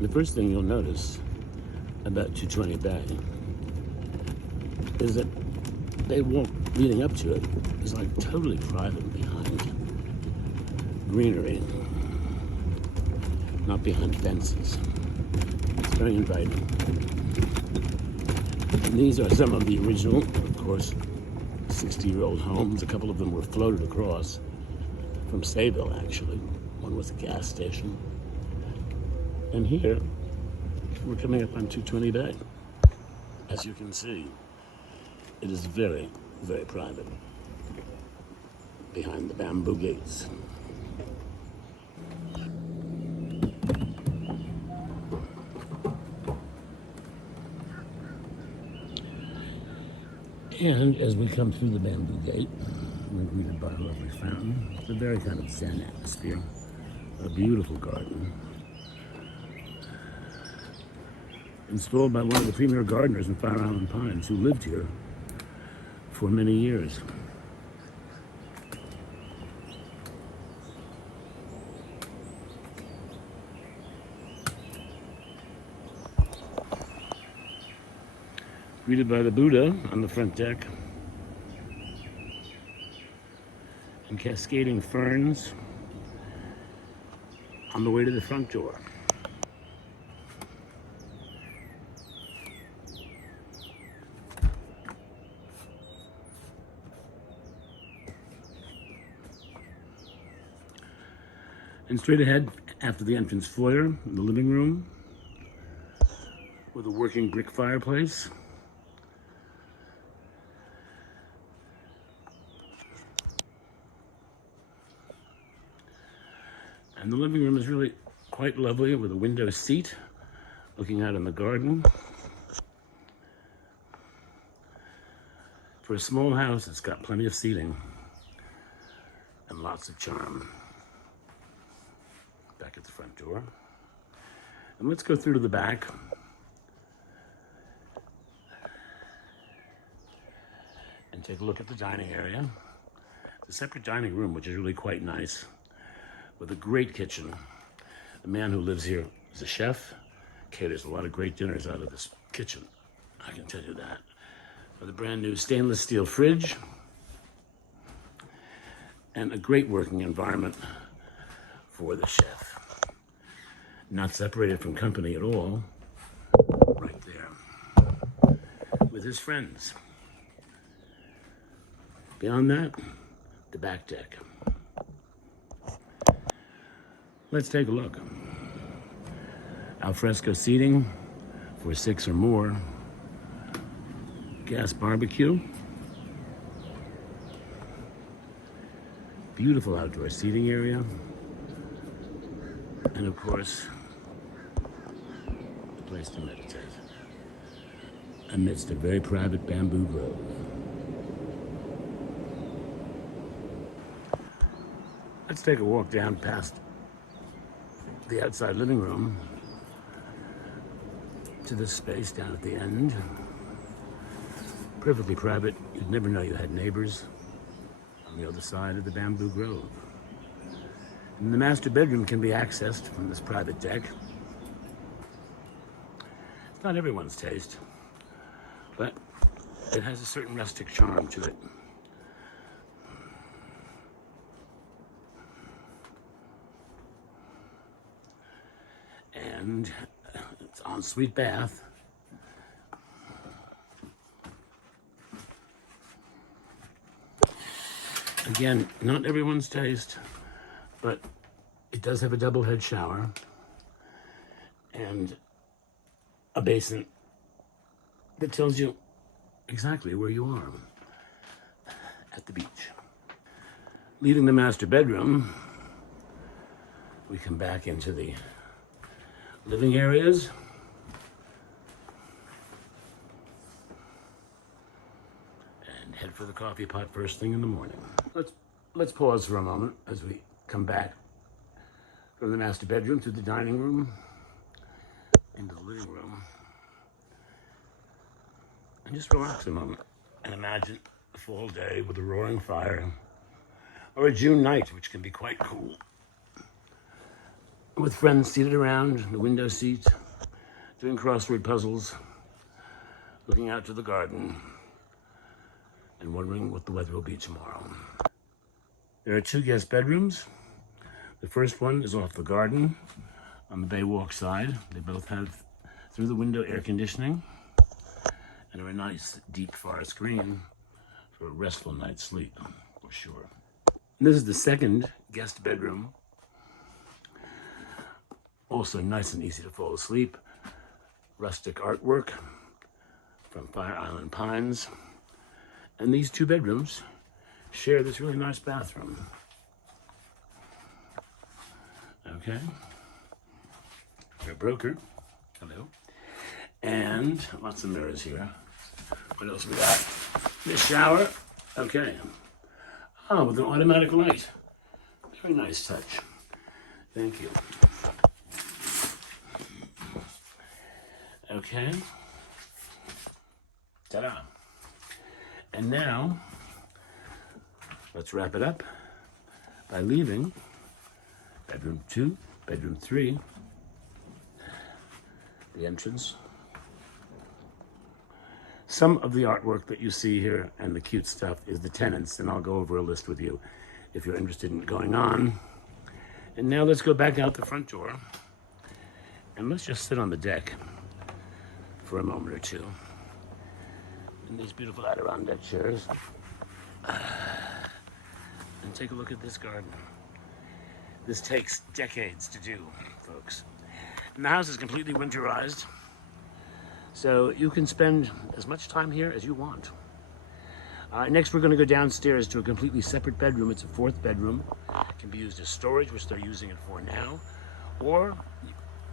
The first thing you'll notice about 220 Bay is that they walk leading up to it is like totally private behind greenery, not behind fences. It's very inviting. And these are some of the original, of course, 60-year-old homes. A couple of them were floated across from Sayville, actually. One was a gas station. And here, we're coming up on 220 Bay. As you can see, it is very, very private behind the bamboo gates. And as we come through the bamboo gate, we're greeted by a lovely fountain. It's a very kind of zen atmosphere. A beautiful garden. Installed by one of the premier gardeners in Fire Island Pines who lived here for many years. Greeted by the Buddha on the front deck, and cascading ferns on the way to the front door. And straight ahead, after the entrance foyer, the living room with a working brick fireplace. And the living room is really quite lovely with a window seat looking out in the garden. For a small house, it's got plenty of seating and lots of charm. Back at the front door. And let's go through to the back. And take a look at the dining area. It's a separate dining room, which is really quite nice, with a great kitchen. The man who lives here is a chef. Caters a lot of great dinners out of this kitchen, I can tell you that. With a brand new stainless steel fridge and a great working environment for the chef. Not separated from company at all, right there, with his friends. Beyond that, the back deck. Let's take a look. Alfresco seating for 6 or more. Gas barbecue. Beautiful outdoor seating area. And of course, a place to meditate amidst a very private bamboo grove. Let's take a walk down past the outside living room to this space down at the end. Perfectly private. You'd never know you had neighbors on the other side of the bamboo grove. And the master bedroom can be accessed from this private deck. It's not everyone's taste, but it has a certain rustic charm to it. And it's an ensuite bath. Again, not everyone's taste, but it does have a double head shower and a basin that tells you exactly where you are at the beach. Leaving the master bedroom, we come back into the living areas. And head for the coffee pot first thing in the morning. Let's pause for a moment as we come back from the master bedroom to the dining room, into the living room, and just relax a moment and imagine a fall day with a roaring fire, or a June night, which can be quite cool, with friends seated around the window seat, doing crossword puzzles, looking out to the garden, and wondering what the weather will be tomorrow. There are 2 guest bedrooms. The first one is off the garden on the bay walk side. They both have through the window air conditioning and are a nice deep forest green for a restful night's sleep, for sure. And this is the second guest bedroom. Also nice and easy to fall asleep. Rustic artwork from Fire Island Pines. And these 2 bedrooms share this really nice bathroom. Okay. Your broker. Hello. And lots of mirrors here. What else we got? The shower. Okay. Oh, with an automatic light. Very nice touch. Thank you. Okay. Ta-da. And now, let's wrap it up by leaving bedroom 2, bedroom 3, the entrance. Some of the artwork that you see here and the cute stuff is the tenants, and I'll go over a list with you if you're interested in going on. And now let's go back out the front door and let's just sit on the deck for a moment or two in these beautiful Adirondack chairs and take a look at this garden. This takes decades to do, folks. And the house is completely winterized, so you can spend as much time here as you want. Next, we're going to go downstairs to a completely separate bedroom. It's a 4th bedroom. It can be used as storage, which they're using it for now, or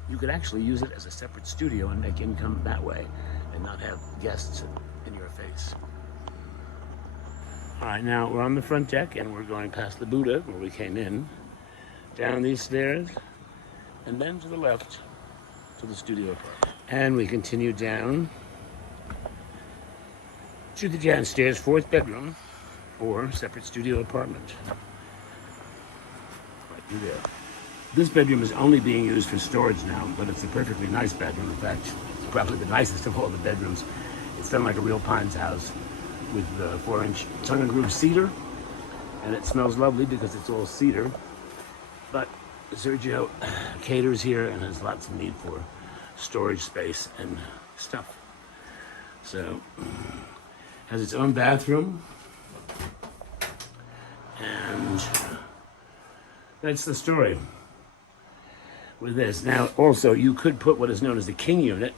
you could actually use it as a separate studio and make income that way and not have guests in your face. All right, now we're on the front deck and we're going past the Buddha where we came in, down these stairs, and then to the left to the studio apartment. And we continue down to the downstairs 4th bedroom or separate studio apartment. Right through there. This bedroom is only being used for storage now, but it's a perfectly nice bedroom. In fact, it's probably the nicest of all the bedrooms. It's done like a real Pines house with the 4-inch tongue-and-groove cedar, and it smells lovely because it's all cedar. But Sergio caters here and has lots of need for storage space and stuff. So, has its own bathroom, and that's the story with this. Now, also, you could put what is known as the king unit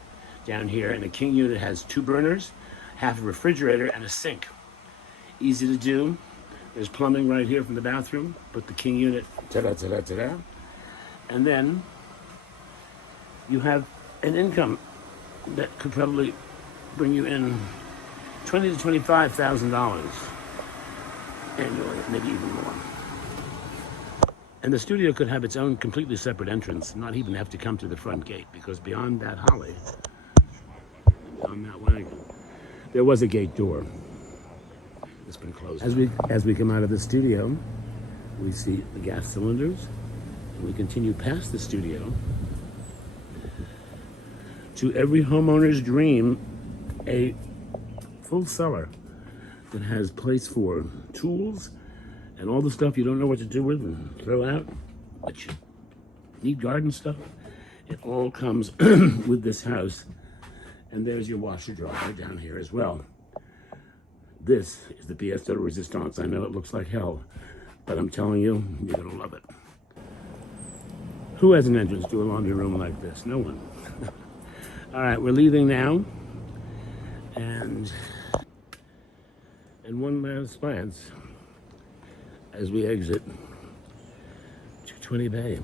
down here, and the king unit has 2 burners, half a refrigerator, and a sink. Easy to do. There's plumbing right here from the bathroom. Put the king unit, ta-da, ta-da, ta-da. And then you have an income that could probably bring you in $20,000 to $25,000 annually, maybe even more. And the studio could have its own completely separate entrance, not even have to come to the front gate, because beyond that holly, beyond that wagon, there was a gate door. It's been closed. As we come out of the studio, we see the gas cylinders, and we continue past the studio to every homeowner's dream, a full cellar that has place for tools and all the stuff you don't know what to do with and throw out, but you need garden stuff. It all comes with this house. And there's your washer dryer down here as well. This is the pièce de résistance. I know it looks like hell, but I'm telling you, you're gonna love it. Who has an entrance to a laundry room like this? No one. All right, we're leaving now. And one last glance as we exit 220 Bay.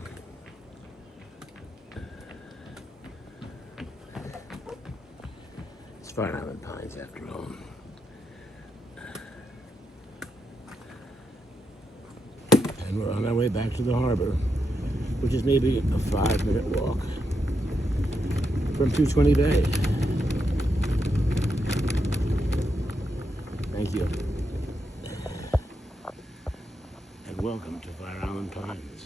It's Fire Island Pines after all. And we're on our way back to the harbor, which is maybe a 5-minute walk from 220 Bay. Thank you. And welcome to Fire Island Pines.